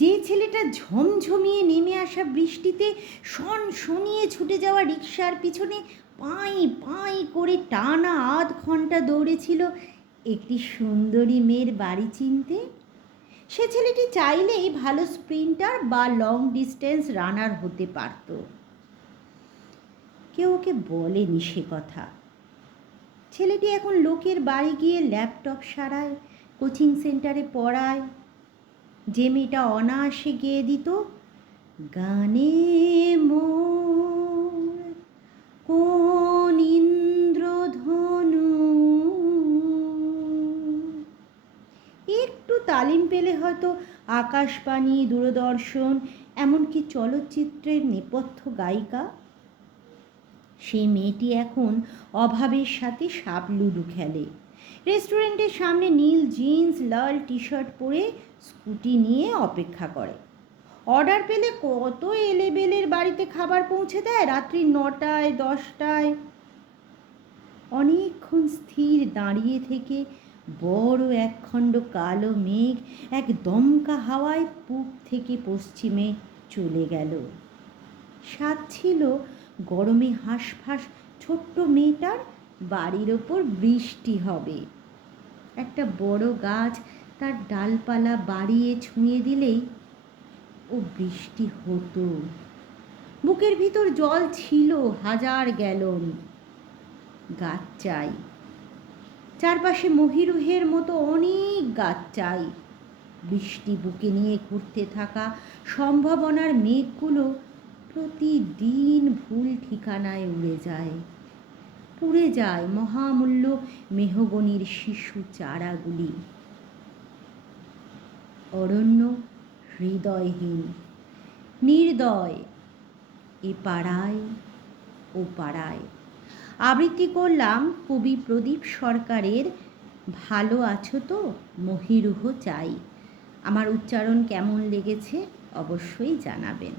যে ছেলেটা ঝমঝমিয়ে নেমে আসা বৃষ্টিতে শনিয়ে ছুটে যাওয়া রিকশার পিছনে পাই পাই করে টানা আধ ঘন্টা দৌড়েছিল একটি সুন্দরী মেয়ের বাড়ি চিনতে, সে ছেলেটি চাইলেই ভালো স্প্রিন্টার বা লং ডিস্টেন্স রানার হতে পারত। কেউ ওকে বলেনি সে কথা। ছেলেটি এখন লোকের বাড়ি গিয়ে ল্যাপটপ সারায়, কোচিং সেন্টারে পড়ায়। যে মেয়েটা অনায়াসে গেয়ে দিত, গানে মোর কোন ইন্দ্রধনু, একটু তালিম পেলে হয়তো আকাশবাণী, দূরদর্শন, এমনকি চলচ্চিত্রের নেপথ্য গায়িকা। সেই মেয়েটি এখন অভাবের সাথে সাপ লুডু খেলে, রেস্টুরেন্টের সামনে নীল জিন্স লাল টি শার্ট পরে স্কুটি নিয়ে অপেক্ষা করে। অর্ডার পেলে কত এলেবেলের বাড়িতে খাবার পৌঁছে দেয় রাত্রি 9টায় 10টায়। অনেকক্ষণ স্থির দাঁড়িয়ে থেকে বড় একখণ্ড কালো মেঘ এক দমকা হাওয়ায় পূব থেকে পশ্চিমে চলে গেল। স্বাদ ছিল গরমে হাঁসফাঁস ছোট্ট মেয়েটার বাড়ির ওপর বৃষ্টি হবে। একটা বড় গাছ তার ডালপালা বাড়িয়ে ছুঁয়ে দিলেই ও বৃষ্টি হতো। বুকের ভিতর জল ছিল 1000 গ্যালন। গাছ চাই, চারপাশে মহিরুহের মতো অনেক গাছ চাই। বৃষ্টি বুকে নিয়ে ঘুরতে থাকা সম্ভাবনার মেঘগুলো প্রতিদিন ভুল ঠিকানায় উড়ে যায়। পুড়ে যায় মহামূল্য মেহগনির শিশু চারাগুলি। অরণ্য হৃদয়হীন, নির্দয়, এ পাড়ায় ও পাড়ায়। আবৃত্তি করলাম কবি প্রদীপ সরকারের ভালো আছো তো, মহিরুহ চাই। আমার উচ্চারণ কেমন লেগেছে অবশ্যই জানাবেন।